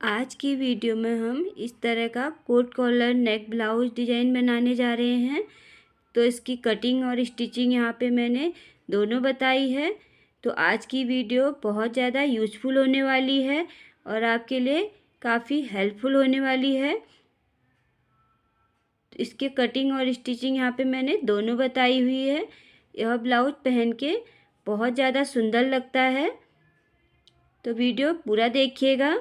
आज की वीडियो में हम इस तरह का coat collar neck blouse design बनाने जा रहे हैं। तो इसकी कटिंग और स्टिचिंग यहाँ पे मैंने दोनों बताई है। तो आज की वीडियो बहुत ज़्यादा यूज़फुल होने वाली है और आपके लिए काफ़ी हेल्पफुल होने वाली है। तो इसके कटिंग और स्टिचिंग यहाँ पे मैंने दोनों बताई हुई है। यह ब्लाउज पहन के बहुत ज़्यादा सुंदर लगता है। तो वीडियो पूरा देखिएगा।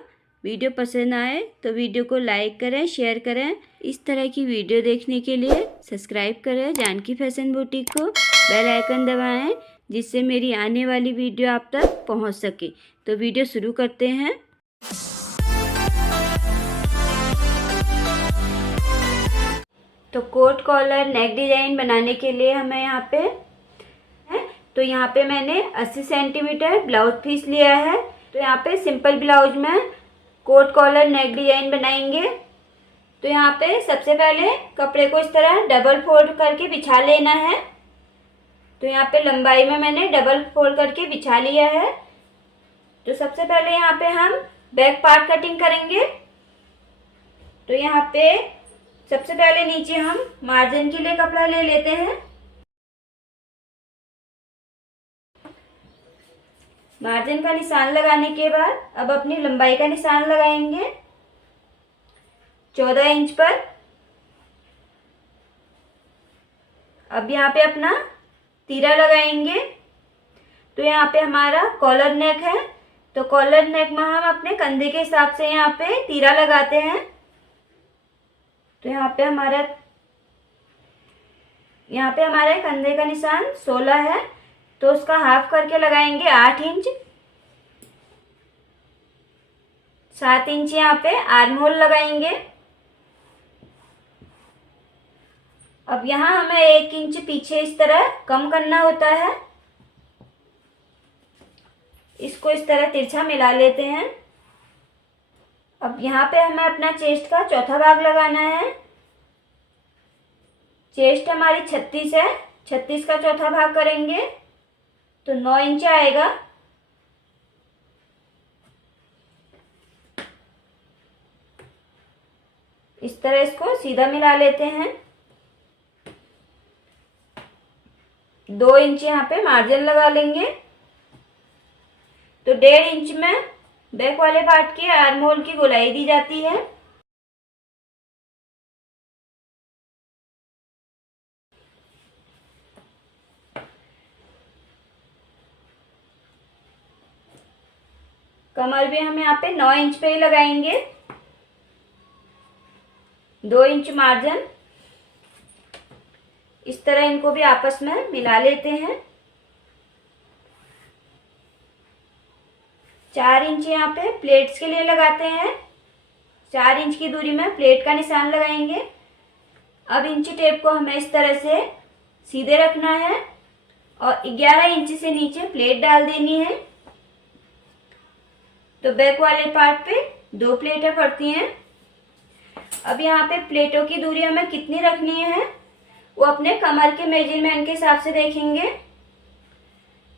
वीडियो पसंद आए तो वीडियो को लाइक करें, शेयर करें। इस तरह की वीडियो देखने के लिए सब्सक्राइब करें जानकी फैशन बुटीक को, बेल आइकन दबाएं जिससे मेरी आने वाली वीडियो आप तक पहुंच सके। तो वीडियो शुरू करते हैं। तो कोट कॉलर नेक डिज़ाइन बनाने के लिए हमें यहाँ पे तो यहाँ पे मैंने 80 सेंटीमीटर ब्लाउज पीस लिया है। तो यहाँ पे सिंपल ब्लाउज में कोट कॉलर नेक डिजाइन बनाएंगे। तो यहाँ पे सबसे पहले कपड़े को इस तरह डबल फोल्ड करके बिछा लेना है। तो यहाँ पे लंबाई में मैंने डबल फोल्ड करके बिछा लिया है। तो सबसे पहले यहाँ पे हम बैक पार्ट कटिंग करेंगे। तो यहाँ पे सबसे पहले नीचे हम मार्जिन के लिए कपड़ा ले लेते हैं। मार्जिन का निशान लगाने के बाद अब अपनी लंबाई का निशान लगाएंगे 14 इंच पर। अब यहाँ पे अपना तीरा लगाएंगे। तो यहाँ पे हमारा कॉलर नेक है। तो कॉलर नेक में हम अपने कंधे के हिसाब से यहाँ पे तीरा लगाते हैं। तो यहाँ पे हमारे कंधे का निशान 16 है। तो उसका हाफ करके लगाएंगे 8 इंच। 7 इंच यहाँ पे आर्म होल लगाएंगे। अब यहाँ हमें 1 इंच पीछे इस तरह कम करना होता है। इसको इस तरह तिरछा मिला लेते हैं। अब यहाँ पे हमें अपना चेस्ट का चौथा भाग लगाना है। चेस्ट हमारी 36 है। 36 का चौथा भाग करेंगे तो 9 इंच आएगा। इस तरह इसको सीधा मिला लेते हैं। 2 इंच यहाँ पे मार्जिन लगा लेंगे। तो 1.5 इंच में बैक वाले पार्ट की आर्म होल की गोलाई दी जाती है। कमर भी हम यहाँ पे 9 इंच पे ही लगाएंगे। 2 इंच मार्जिन। इस तरह इनको भी आपस में मिला लेते हैं। 4 इंच यहाँ पे प्लेट्स के लिए लगाते हैं। 4 इंच की दूरी में प्लेट का निशान लगाएंगे। अब इंची टेप को हमें इस तरह से सीधे रखना है और 11 इंच से नीचे प्लेट डाल देनी है। तो बैक वाले पार्ट पे 2 प्लेटें पड़ती हैं। अब यहाँ पे प्लेटों की दूरी हमें कितनी रखनी है वो अपने कमर के मेजरमेंट के हिसाब से देखेंगे।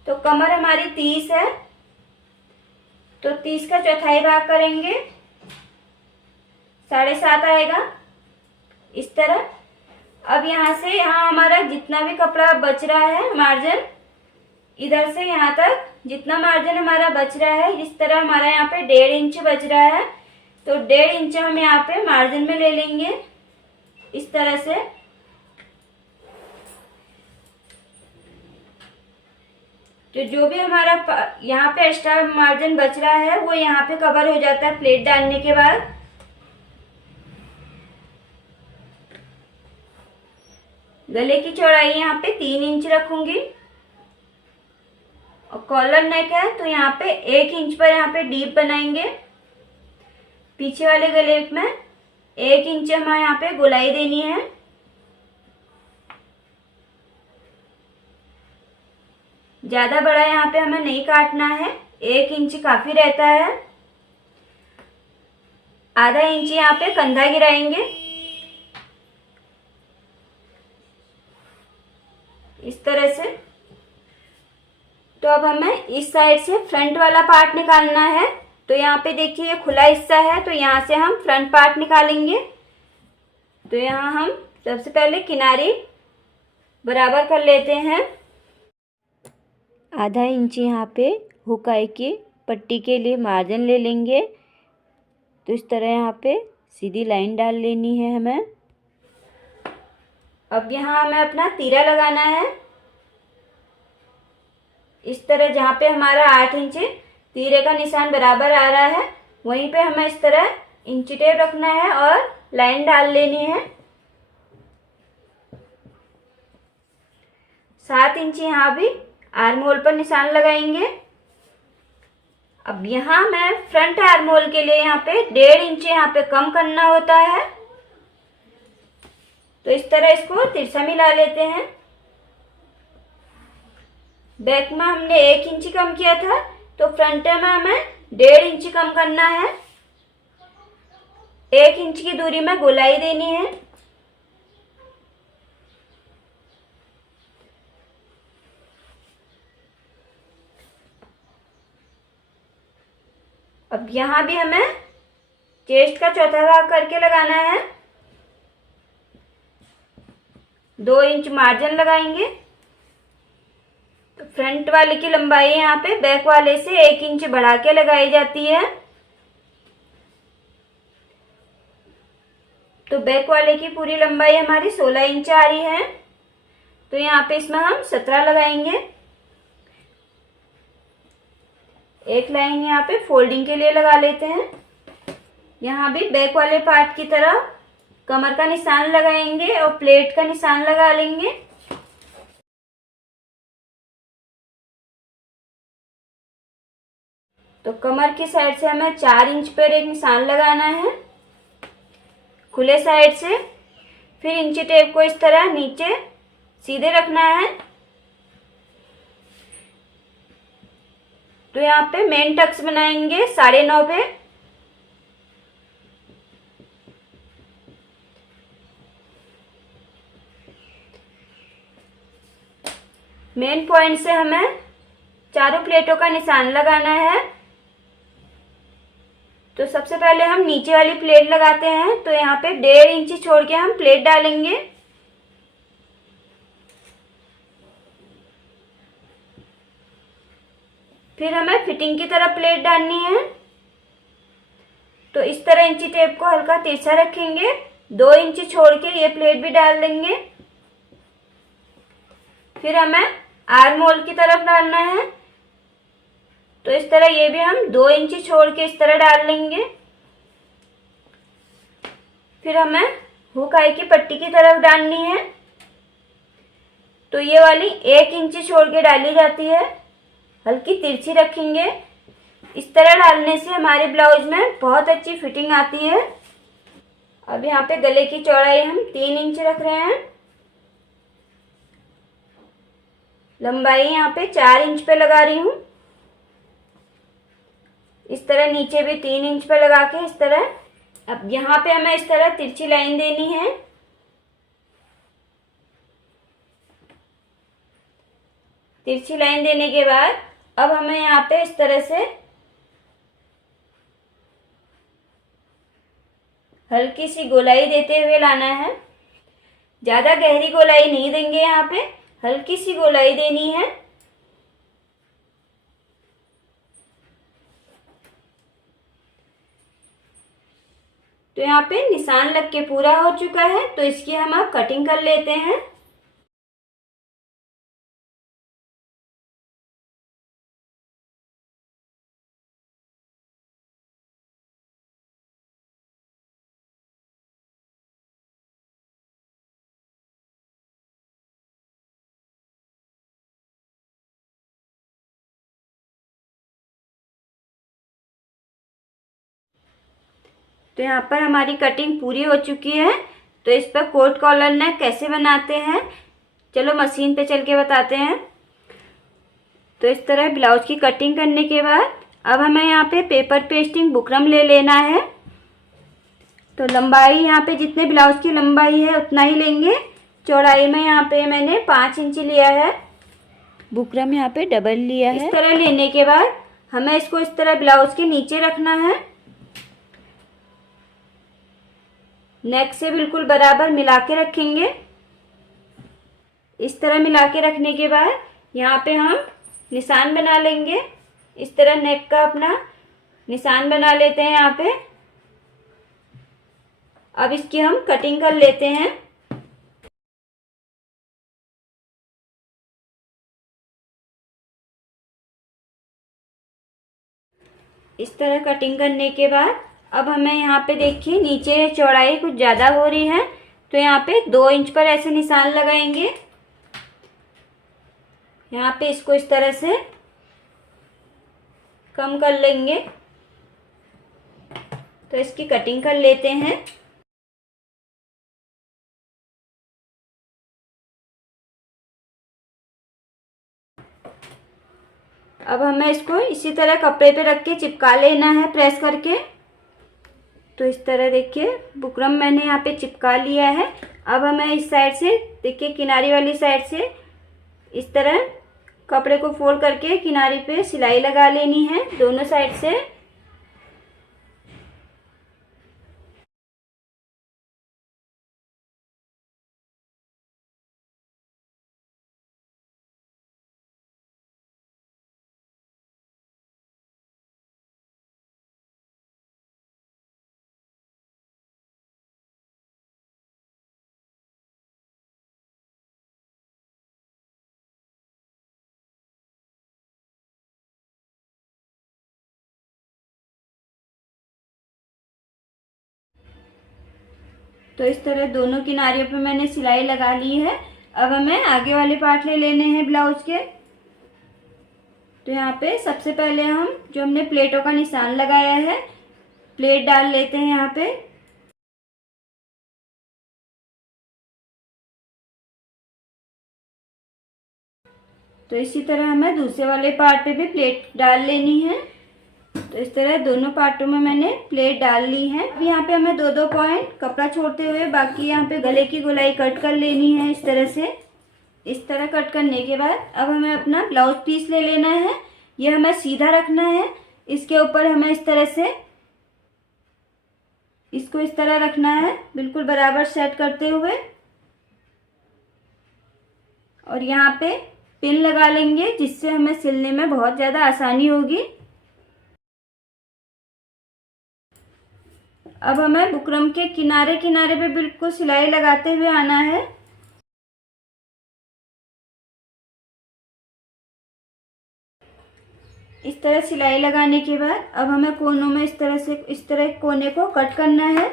तो कमर हमारी 30 है। तो 30 का चौथाई भाग करेंगे 7.5 आएगा इस तरह। अब यहाँ से यहाँ हमारा जितना भी कपड़ा बच रहा है मार्जिन, इधर से यहाँ तक जितना मार्जिन हमारा बच रहा है, इस तरह हमारा यहाँ पे 1.5 इंच बच रहा है। तो 1.5 इंच हम यहाँ पे मार्जिन में ले लेंगे इस तरह से। तो जो भी हमारा यहाँ पे एक्स्ट्रा मार्जिन बच रहा है वो यहाँ पे कवर हो जाता है प्लेट डालने के बाद। गले की चौड़ाई यहाँ पे 3 इंच रखूंगी और कॉलर नेक है तो यहाँ पे 1 इंच पर यहाँ पे डीप बनाएंगे। पीछे वाले गले में 1 इंच हमें यहाँ पे गोलाई देनी है। ज्यादा बड़ा यहाँ पे हमें नहीं काटना है, 1 इंच काफी रहता है। आधा इंच यहाँ पे कंधा गिराएंगे इस तरह से। तो अब हमें इस साइड से फ्रंट वाला पार्ट निकालना है। तो यहाँ पे देखिए ये खुला हिस्सा है, तो यहाँ से हम फ्रंट पार्ट निकालेंगे। तो यहाँ हम सबसे पहले किनारे बराबर कर लेते हैं। आधा इंच यहाँ पे हुकाई की पट्टी के लिए मार्जिन ले लेंगे। तो इस तरह यहाँ पे सीधी लाइन डाल लेनी है हमें। अब यहाँ हमें अपना तीरा लगाना है। इस तरह जहाँ पे हमारा 8 इंच तीरे का निशान बराबर आ रहा है, वहीं पे हमें इस तरह इंची टेप रखना है और लाइन डाल लेनी है। 7 इंच यहाँ भी आर्म होल पर निशान लगाएंगे। अब यहाँ मैं फ्रंट आर्म होल के लिए यहाँ पे 1.5 इंच यहाँ पे कम करना होता है। तो इस तरह इसको तिरछा मिला लेते हैं। बैक में हमने 1 इंच कम किया था, तो फ्रंट में हमें 1.5 इंच कम करना है। 1 इंच की दूरी में गोलाई देनी है। अब यहाँ भी हमें चेस्ट का चौथा भाग करके लगाना है। 2 इंच मार्जिन लगाएंगे। तो फ्रंट वाले की लंबाई यहाँ पे बैक वाले से 1 इंच बढ़ा के लगाई जाती है। तो बैक वाले की पूरी लंबाई हमारी 16 इंच आ रही है। तो यहाँ पे इसमें हम 17 लगाएंगे। एक लाइन यहाँ पे फोल्डिंग के लिए लगा लेते हैं। यहाँ भी बैक वाले पार्ट की तरह कमर का निशान लगाएंगे और प्लेट का निशान लगा लेंगे। तो कमर की साइड से हमें 4 इंच पर एक निशान लगाना है खुले साइड से। फिर इंची टेप को इस तरह नीचे सीधे रखना है। तो यहाँ पे मेन टक्स बनाएंगे 9.5 पे। मेन पॉइंट से हमें चारों प्लेटों का निशान लगाना है। तो सबसे पहले हम नीचे वाली प्लेट लगाते हैं। तो यहाँ पे 1.5 इंच छोड़ के हम प्लेट डालेंगे। फिर हमें फिटिंग की तरफ प्लेट डालनी है। तो इस तरह इंची टेप को हल्का तिरछा रखेंगे। 2 इंच छोड़ के ये प्लेट भी डाल देंगे। फिर हमें आर्म होल की तरफ डालना है। तो इस तरह ये भी हम 2 इंच छोड़ के इस तरह डाल लेंगे। फिर हमें हुक आई की पट्टी की तरफ डालनी है। तो ये वाली 1 इंच छोड़ के डाली जाती है। हल्की तिरछी रखेंगे। इस तरह डालने से हमारे ब्लाउज में बहुत अच्छी फिटिंग आती है। अब यहाँ पे गले की चौड़ाई हम 3 इंच रख रहे हैं। लंबाई यहाँ पे 4 इंच पे लगा रही हूँ। इस तरह नीचे भी 3 इंच पे लगा के इस तरह। अब यहाँ पे हमें इस तरह तिरछी लाइन देनी है। तिरछी लाइन देने के बाद अब हमें यहाँ पे इस तरह से हल्की सी गोलाई देते हुए लाना है। ज्यादा गहरी गोलाई नहीं देंगे, यहाँ पे हल्की सी गोलाई देनी है। तो यहाँ पे निशान लग के पूरा हो चुका है। तो इसकी हम अब कटिंग कर लेते हैं। तो यहाँ पर हमारी कटिंग पूरी हो चुकी है। तो इस पर कोट कॉलर नेक कैसे बनाते हैं, चलो मशीन पे चल के बताते हैं। तो इस तरह ब्लाउज की कटिंग करने के बाद अब हमें यहाँ पे पेपर पेस्टिंग बुकरम ले लेना है। तो लंबाई यहाँ पे जितने ब्लाउज की लंबाई है उतना ही लेंगे। चौड़ाई में यहाँ पे मैंने 5 इंच लिया है। बुकरम यहाँ पे डबल लिया है। इस तरह लेने के बाद हमें इसको इस तरह ब्लाउज के नीचे रखना है, नेक से बिल्कुल बराबर मिला के रखेंगे। इस तरह मिला के रखने के बाद यहाँ पे हम निशान बना लेंगे। इस तरह नेक का अपना निशान बना लेते हैं यहाँ पे। अब इसकी हम कटिंग कर लेते हैं। इस तरह कटिंग करने के बाद अब हमें यहाँ पे देखिए नीचे चौड़ाई कुछ ज़्यादा हो रही है, तो यहाँ पे 2 इंच पर ऐसे निशान लगाएंगे। यहाँ पे इसको इस तरह से कम कर लेंगे। तो इसकी कटिंग कर लेते हैं। अब हमें इसको इसी तरह कपड़े पे रख के चिपका लेना है प्रेस करके। तो इस तरह देखिए बुकरम मैंने यहाँ पे चिपका लिया है। अब हमें इस साइड से देखिए किनारी वाली साइड से इस तरह कपड़े को फोल्ड करके किनारी पे सिलाई लगा लेनी है दोनों साइड से। तो इस तरह दोनों किनारियों पे मैंने सिलाई लगा ली है। अब हमें आगे वाले पार्ट ले लेने हैं ब्लाउज के। तो यहाँ पे सबसे पहले हम जो हमने प्लेटों का निशान लगाया है, प्लेट डाल लेते हैं यहाँ पे। तो इसी तरह हमें दूसरे वाले पार्ट पे भी प्लेट डाल लेनी है। तो इस तरह दोनों पार्टों में मैंने प्लेट डाल ली है। अब यहाँ पे हमें 2-2 पॉइंट कपड़ा छोड़ते हुए बाकी यहाँ पे गले की गोलाई कट कर लेनी है इस तरह से। इस तरह कट करने के बाद अब हमें अपना ब्लाउज पीस ले लेना है। ये हमें सीधा रखना है। इसके ऊपर हमें इस तरह से इसको इस तरह रखना है बिल्कुल बराबर सेट करते हुए, और यहाँ पे पिन लगा लेंगे जिससे हमें सिलने में बहुत ज़्यादा आसानी होगी। अब हमें बुकरम के किनारे किनारे पे बिल्कुल सिलाई लगाते हुए आना है। इस तरह सिलाई लगाने के बाद अब हमें कोनों में इस तरह कोने को कट करना है,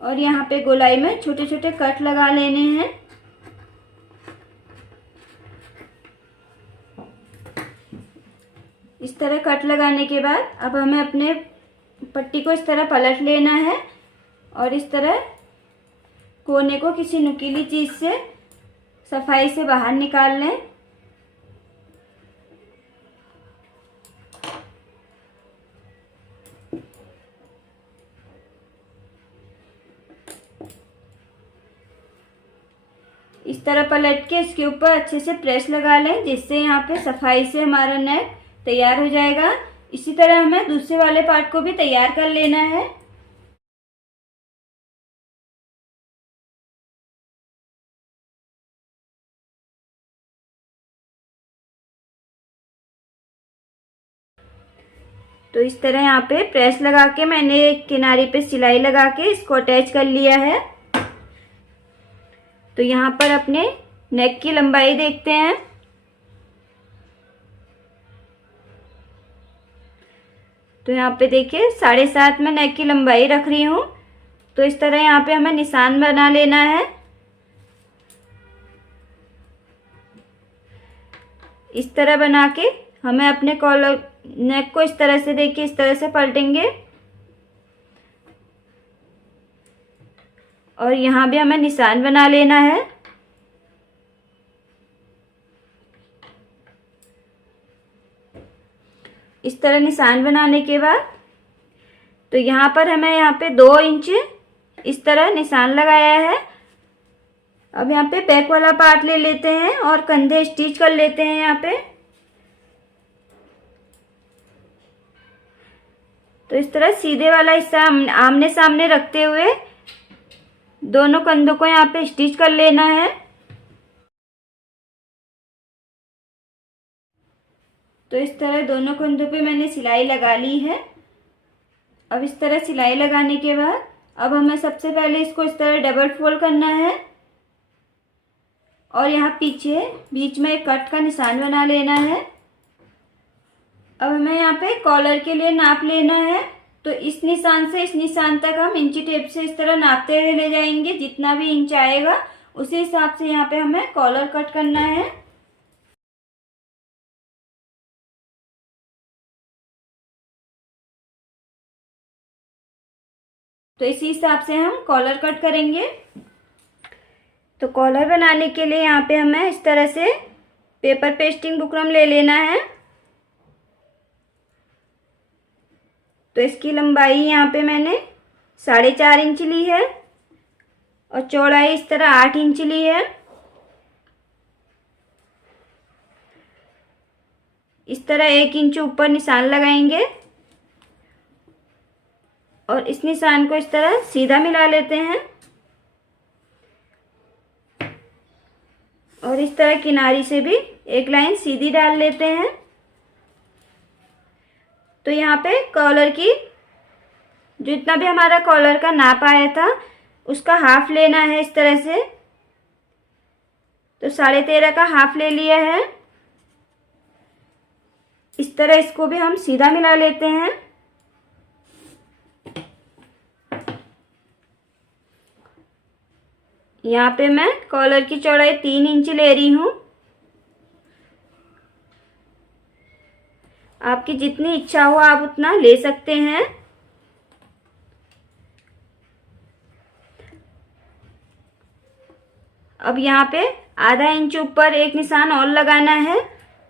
और यहाँ पे गोलाई में छोटे छोटे कट लगा लेने हैं। इस तरह कट लगाने के बाद अब हमें अपने पट्टी को इस तरह पलट लेना है, और इस तरह कोने को किसी नुकीली चीज़ से सफाई से बाहर निकाल लें। इस तरह पलट के इसके ऊपर अच्छे से प्रेस लगा लें जिससे यहाँ पे सफाई से हमारा नेक तैयार हो जाएगा। इसी तरह हमें दूसरे वाले पार्ट को भी तैयार कर लेना है। तो इस तरह यहाँ पे प्रेस लगा के मैंने एक किनारे पे सिलाई लगा के इसको अटैच कर लिया है। तो यहाँ पर अपने नेक की लंबाई देखते हैं। तो यहाँ पे देखिए 7.5 में नेक की लंबाई रख रही हूँ। तो इस तरह यहाँ पे हमें निशान बना लेना है। इस तरह बना के हमें अपने कॉलर नेक को इस तरह से देखिए इस तरह से पलटेंगे, और यहाँ भी हमें निशान बना लेना है। इस तरह निशान बनाने के बाद तो यहाँ पर हमें यहाँ पे 2 इंच इस तरह निशान लगाया है। अब यहाँ पे बैक वाला पार्ट ले लेते हैं और कंधे स्टिच कर लेते हैं यहाँ पे। तो इस तरह सीधे वाला हिस्सा आमने सामने रखते हुए दोनों कंधों को यहाँ पे स्टिच कर लेना है। तो इस तरह दोनों कंधों पे मैंने सिलाई लगा ली है। अब इस तरह सिलाई लगाने के बाद अब हमें सबसे पहले इसको इस तरह डबल फोल्ड करना है और यहाँ पीछे बीच में एक कट का निशान बना लेना है। अब हमें यहाँ पे कॉलर के लिए नाप लेना है। तो इस निशान से इस निशान तक हम इंची टेप से इस तरह नापते हुए ले जाएंगे। जितना भी इंच आएगा उसी हिसाब से यहाँ पे हमें कॉलर कट करना है। तो इसी हिसाब से हम कॉलर कट करेंगे। तो कॉलर बनाने के लिए यहाँ पे हमें इस तरह से पेपर पेस्टिंग बुकरम ले लेना है। तो इसकी लंबाई यहाँ पे मैंने 4.5 इंच ली है और चौड़ाई इस तरह 8 इंच ली है। इस तरह 1 इंच ऊपर निशान लगाएंगे और इस निशान को इस तरह सीधा मिला लेते हैं और इस तरह किनारी से भी एक लाइन सीधी डाल लेते हैं। तो यहाँ पे कॉलर की जितना भी हमारा कॉलर का नाप आया था उसका हाफ लेना है इस तरह से। तो 13.5 का हाफ ले लिया है। इस तरह इसको भी हम सीधा मिला लेते हैं। यहाँ पे मैं कॉलर की चौड़ाई 3 इंच ले रही हूँ। आपकी जितनी इच्छा हो आप उतना ले सकते हैं। अब यहाँ पे आधा इंच ऊपर एक निशान और लगाना है।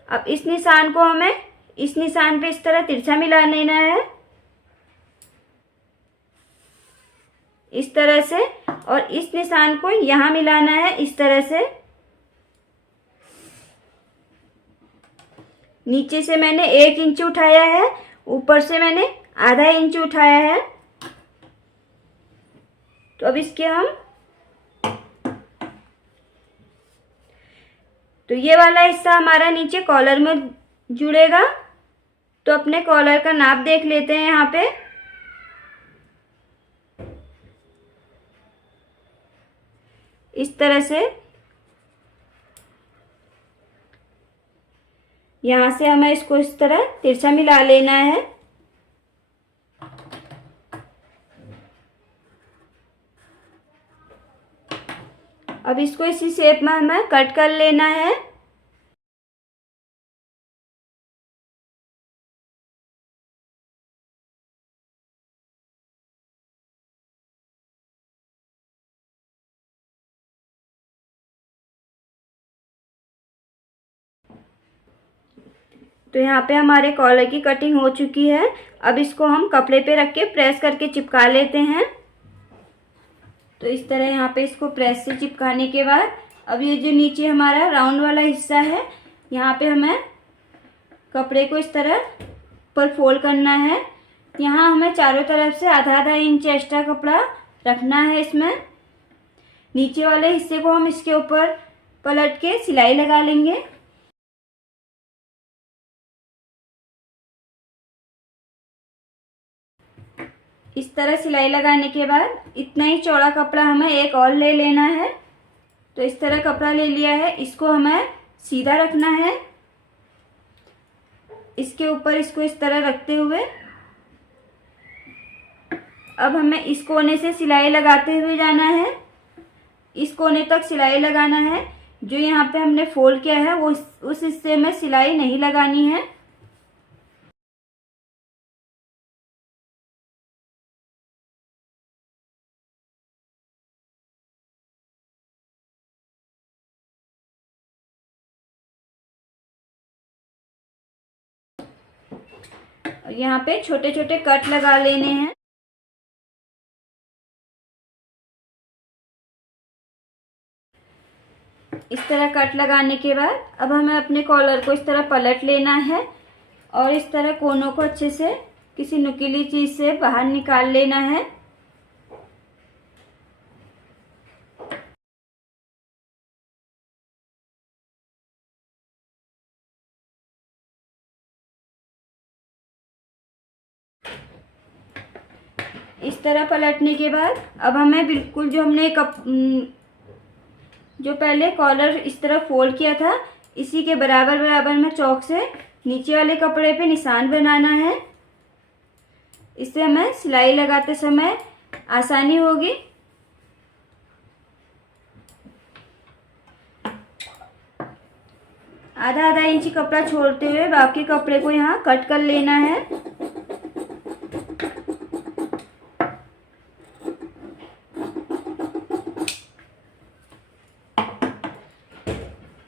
अब इस निशान को हमें इस निशान पे इस तरह तिरछा मिला लेना है इस तरह से और इस निशान को यहाँ मिलाना है इस तरह से। नीचे से मैंने 1 इंच उठाया है, ऊपर से मैंने आधा इंच उठाया है। तो अब इसके हम तो ये वाला हिस्सा हमारा नीचे कॉलर में जुड़ेगा। तो अपने कॉलर का नाप देख लेते हैं। यहाँ पे इस तरह से यहाँ से हमें इसको इस तरह तिरछा मिला लेना है। अब इसको इसी शेप में हमें कट कर लेना है। तो यहाँ पे हमारे कॉलर की कटिंग हो चुकी है। अब इसको हम कपड़े पे रख के प्रेस करके चिपका लेते हैं। तो इस तरह यहाँ पे इसको प्रेस से चिपकाने के बाद अब ये जो नीचे हमारा राउंड वाला हिस्सा है यहाँ पे हमें कपड़े को इस तरह पर फोल्ड करना है। यहाँ हमें चारों तरफ से आधा आधा इंच एक्स्ट्रा कपड़ा रखना है। इसमें नीचे वाले हिस्से को हम इसके ऊपर पलट के सिलाई लगा लेंगे। इस तरह सिलाई लगाने के बाद इतना ही चौड़ा कपड़ा हमें एक और ले लेना है। तो इस तरह कपड़ा ले लिया है, इसको हमें सीधा रखना है। इसके ऊपर इसको इस तरह रखते हुए अब हमें इस कोने से सिलाई लगाते हुए जाना है। इस कोने तक सिलाई लगाना है। जो यहाँ पे हमने फोल्ड किया है वो उस हिस्से में सिलाई नहीं लगानी है। यहाँ पे छोटे छोटे कट लगा लेने हैं। इस तरह कट लगाने के बाद अब हमें अपने कॉलर को इस तरह पलट लेना है और इस तरह कोनों को अच्छे से किसी नुकीली चीज से बाहर निकाल लेना है। इस तरह पलटने के बाद अब हमें बिल्कुल जो हमने जो पहले कॉलर इस तरह फोल्ड किया था, इसी के बराबर बराबर में चौक से नीचे वाले कपड़े पे निशान बनाना है। इससे हमें सिलाई लगाते समय आसानी होगी। आधा आधा इंची कपड़ा छोड़ते हुए बाकी कपड़े को यहाँ कट कर लेना है।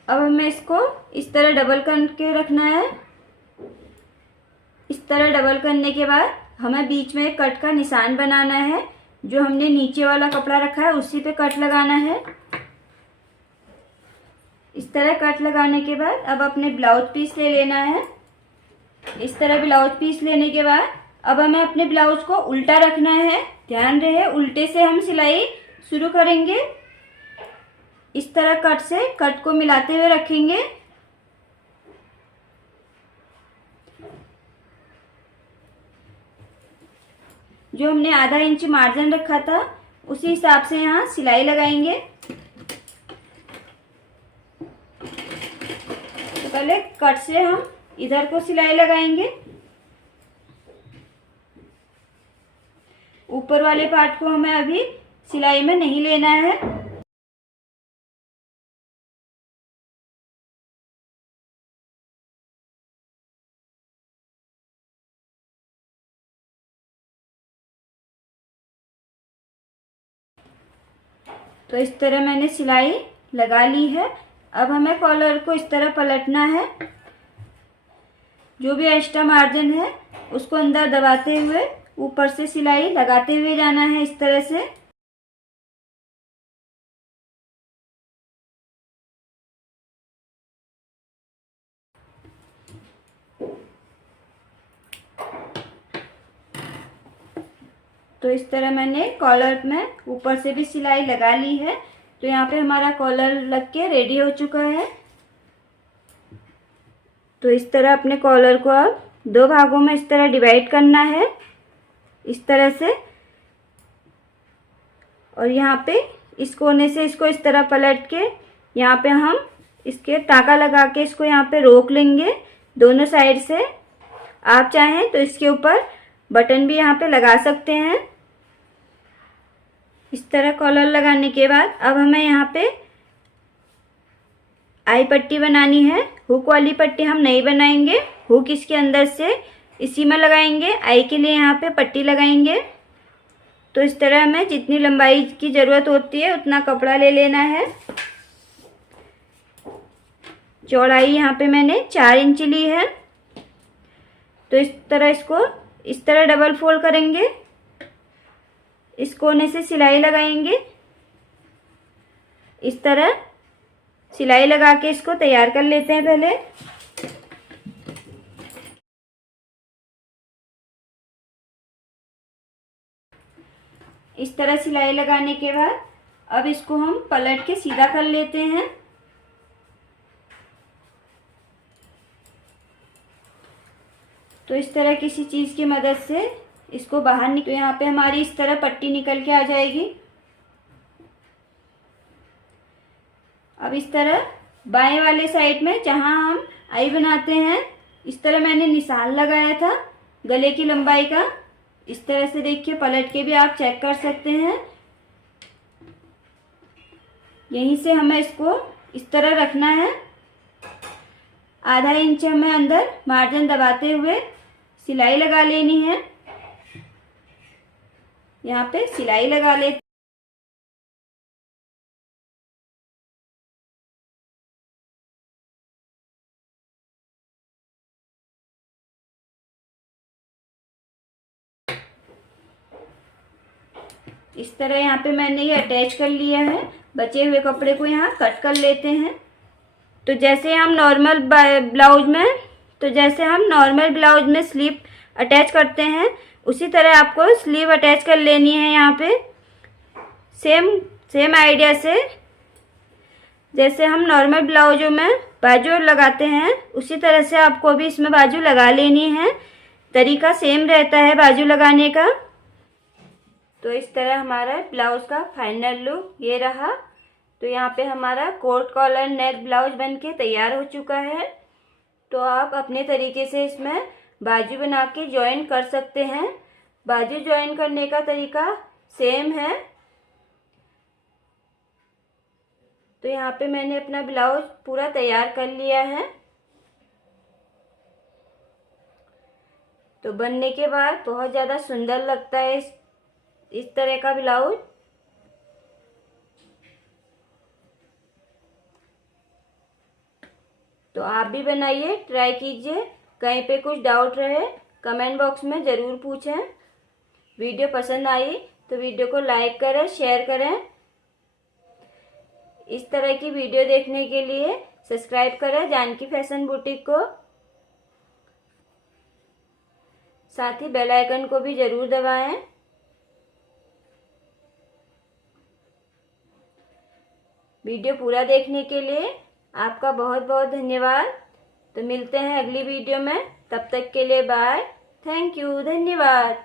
अब हमें इसको इस तरह डबल करके रखना है। इस तरह डबल करने के बाद हमें बीच में एक कट का निशान बनाना है। जो हमने नीचे वाला कपड़ा रखा है उसी पे कट लगाना है। इस तरह कट लगाने के बाद अब अपने ब्लाउज पीस ले लेना है। इस तरह ब्लाउज पीस लेने के बाद अब हमें अपने ब्लाउज को उल्टा रखना है। ध्यान रहे उल्टे से हम सिलाई शुरू करेंगे। इस तरह कट से कट को मिलाते हुए रखेंगे। जो हमने आधा इंच मार्जिन रखा था उसी हिसाब से यहाँ सिलाई लगाएंगे। तो पहले कट से हम इधर को सिलाई लगाएंगे। ऊपर वाले पार्ट को हमें अभी सिलाई में नहीं लेना है। तो इस तरह मैंने सिलाई लगा ली है। अब हमें कॉलर को इस तरह पलटना है। जो भी एक्स्ट्रा मार्जिन है उसको अंदर दबाते हुए ऊपर से सिलाई लगाते हुए जाना है इस तरह से। तो इस तरह मैंने कॉलर में ऊपर से भी सिलाई लगा ली है। तो यहाँ पे हमारा कॉलर लग के रेडी हो चुका है। तो इस तरह अपने कॉलर को अब दो भागों में इस तरह डिवाइड करना है, इस तरह से। और यहाँ पे इस कोने से इसको इस तरह पलट के यहाँ पे हम इसके टाका लगा के इसको यहाँ पे रोक लेंगे दोनों साइड से। आप चाहें तो इसके ऊपर बटन भी यहाँ पे लगा सकते हैं। इस तरह कॉलर लगाने के बाद अब हमें यहाँ पे आई पट्टी बनानी है। हुक वाली पट्टी हम नहीं बनाएंगे, हुक इसके अंदर से इसी में लगाएंगे। आई के लिए यहाँ पे पट्टी लगाएंगे। तो इस तरह हमें जितनी लंबाई की ज़रूरत होती है उतना कपड़ा ले लेना है। चौड़ाई यहाँ पे मैंने 4 इंच ली है। तो इस तरह इसको इस तरह डबल फोल्ड करेंगे। इस कोने से सिलाई लगाएंगे। इस तरह सिलाई लगा के इसको तैयार कर लेते हैं पहले। इस तरह सिलाई लगाने के बाद अब इसको हम पलट के सीधा कर लेते हैं। तो इस तरह किसी चीज़ की मदद से इसको बाहर निकल, यहाँ पे हमारी इस तरह पट्टी निकल के आ जाएगी। अब इस तरह बाएं वाले साइड में जहाँ हम आई बनाते हैं इस तरह मैंने निशान लगाया था गले की लंबाई का। इस तरह से देखिए पलट के भी आप चेक कर सकते हैं। यहीं से हमें इसको इस तरह रखना है। आधा इंच हमें अंदर मार्जिन दबाते हुए सिलाई लगा लेनी है। यहाँ पे सिलाई लगा लेते। इस तरह यहाँ पे मैंने ये अटैच कर लिया है। बचे हुए कपड़े को यहाँ कट कर लेते हैं। तो जैसे हम नॉर्मल ब्लाउज में स्लिप अटैच करते हैं उसी तरह आपको स्लीव अटैच कर लेनी है। यहाँ पे सेम आइडिया से जैसे हम नॉर्मल ब्लाउजों में बाजू लगाते हैं उसी तरह से आपको भी इसमें बाजू लगा लेनी है। तरीका सेम रहता है बाजू लगाने का। तो इस तरह हमारा ब्लाउज का फाइनल लुक ये रहा। तो यहाँ पे हमारा कोट कॉलर नेक ब्लाउज बनके तैयार हो चुका है। तो आप अपने तरीके से इसमें बाजू बना के ज्वाइन कर सकते हैं। बाजू ज्वाइन करने का तरीका सेम है। तो यहाँ पे मैंने अपना ब्लाउज पूरा तैयार कर लिया है। तो बनने के बाद बहुत ज़्यादा सुंदर लगता है इस तरह का ब्लाउज। तो आप भी बनाइए, ट्राई कीजिए। कहीं पे कुछ डाउट रहे कमेंट बॉक्स में ज़रूर पूछें। वीडियो पसंद आई तो वीडियो को लाइक करें, शेयर करें। इस तरह की वीडियो देखने के लिए सब्सक्राइब करें जानकी फैशन बुटीक को। साथ ही बेल आइकन को भी ज़रूर दबाएं। वीडियो पूरा देखने के लिए आपका बहुत बहुत धन्यवाद। तो मिलते हैं अगली वीडियो में, तब तक के लिए बाय। थैंक यू, धन्यवाद।